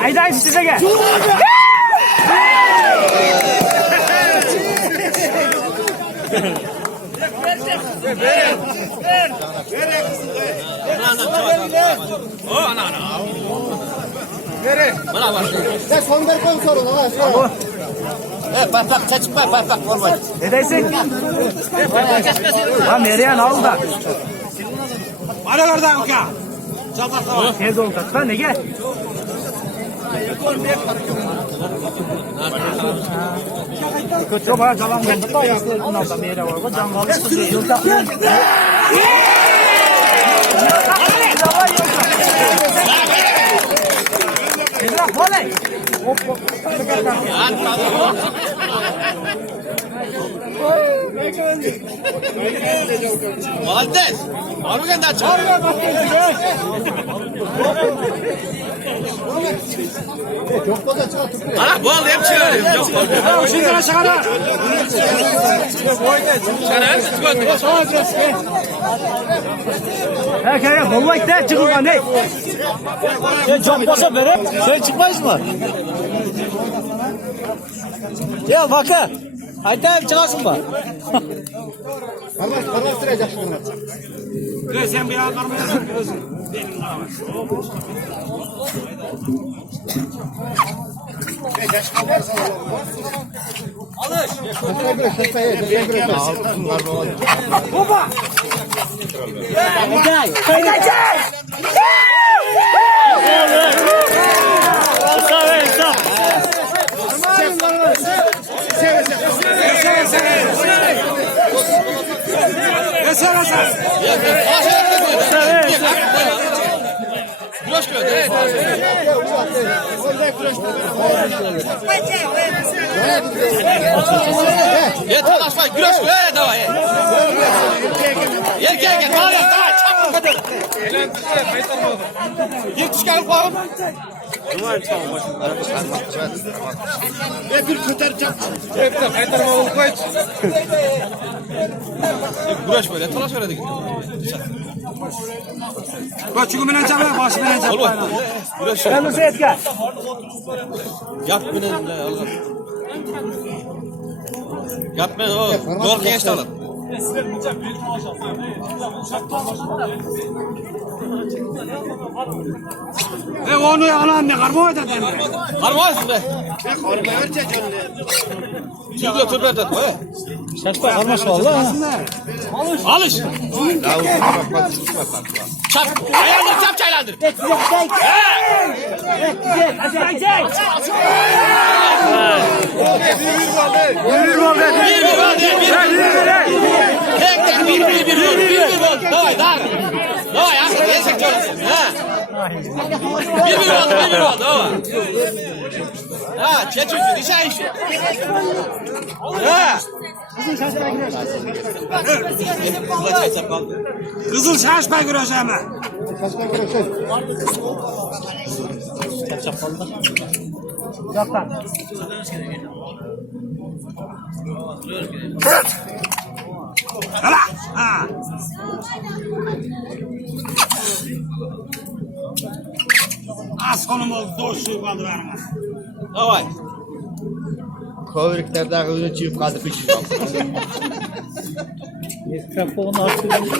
Haydi size gel. Ne son ver kon sorun ha. Bak çek bak olmaz. Ne dersin? Lan nereye ne oldu da? Aralardan oka. Tez ol kaçtan ne gel? Kötü bana calan geldi. Ayaklarının altında nereye var? Bu canlı kızı. Yılda. Ezra voley. Hop hop. Valdes. Var mı kendi açar? Çok fazla çıkartıp. Ana bu aldı hep çıkarıyor. Çok fazla. Şimdi sana çıkar. Herkese voley de çıkılma ne? Sen çok basa bere. Sen çıkmayız mı? Ya bakın. Haydi hep çıkarsın bak. Parmak sürecek şunu. Sen bir an karmaya benim var. Baba! Haydi. Haydi! Güreş gördü. Ye talaşma güreş gördü davay. Gel. Davay çabuk kadar. Gel çıkarıp bağım. Bir köter çap. Güreş böyle talaş öyle gidiyor. Bak çünkü benden çabuk başı benden çabuk. Oğlum. Güreş. Ben nasıl etken? Yap beni Allah. Yap beni o. Doğru genç alın. Onu alan ne karmaya da demir. Harmaz be. Şimdi otur be. Şaşma kalmaz valla. Alış. Çap. Ayağını çap çaylandır. Давай, akıl yesek çalışsın. Bir oldu, давай. Ha, çeçücü, dişe işi. Ha. Kızıl şaşma güreşe mi? Kaçtan görüşürüz. Uzaktan. Hala. Ha. Az konum oldu. Doğuşu kaldı vermez. Давай. Kovriklerde gözünü çiğip kaldı pişiyor. Mikrofonu açıyorum.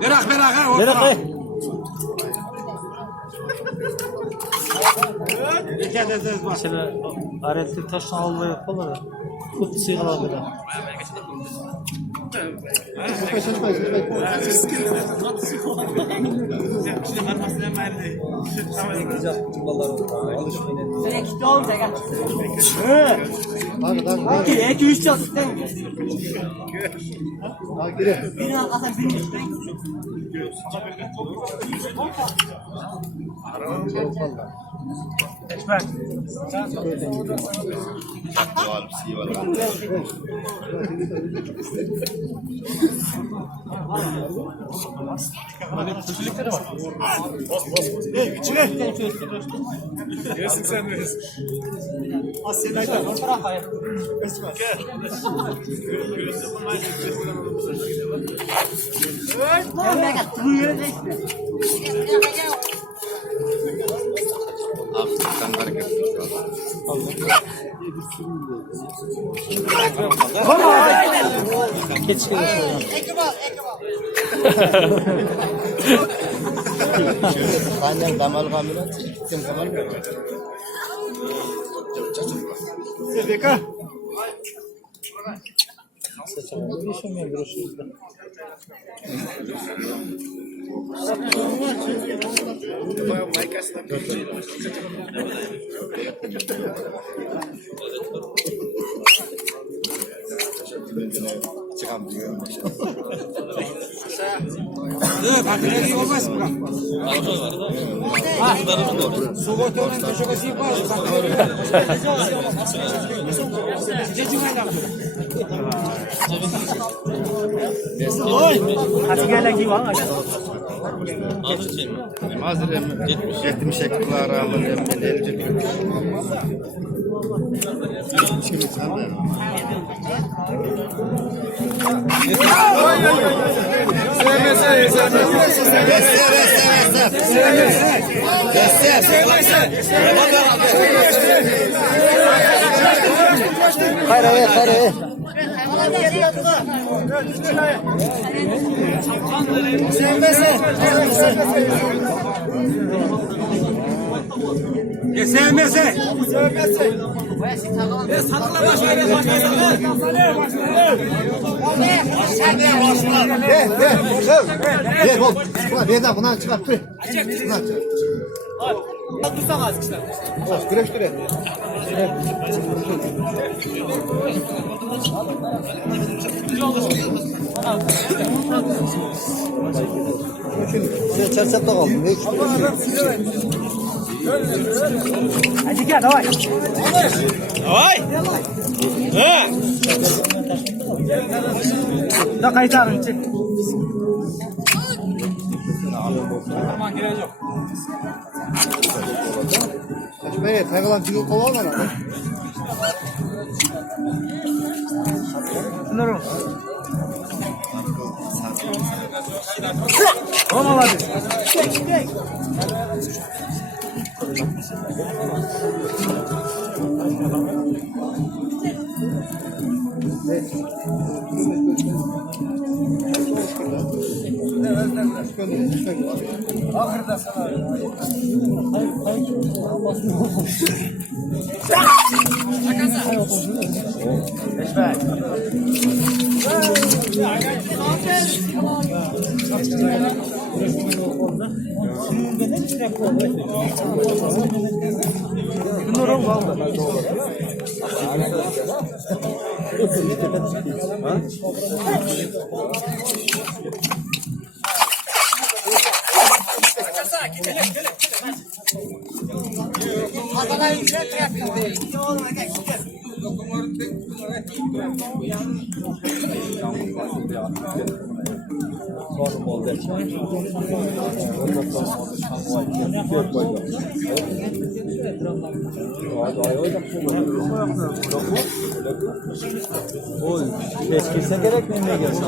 Berak ha. Berak. Mesela aletli taşla alma yapıyorlar. Kut sığırlar böyle. İki, üç çalıştık. Birinin arkasından birinin üstüne. Ekmek. Gelsin sen de. Abi sen hareket. Keçi geliyor. Annem kamal kamera. Kim kamal? Sedeka. Çıkan diyor. Patroni olmaz mı? Subotov'un köşesi yapar. Hadi gel ki var. Mazır ettim şekiller rağmen elci. Hayır. Sevmese. Gel oğlum. Bir daha bundan çıkart. Güreş. Sen çarşafta kaldın. Hadi gel давай. Давай. Ha. Da kaytarın çek. Açmaya takılan tüyü kovalama lan. Şunları. Tamam hadi. Eskilse gerek mi ne gelsin?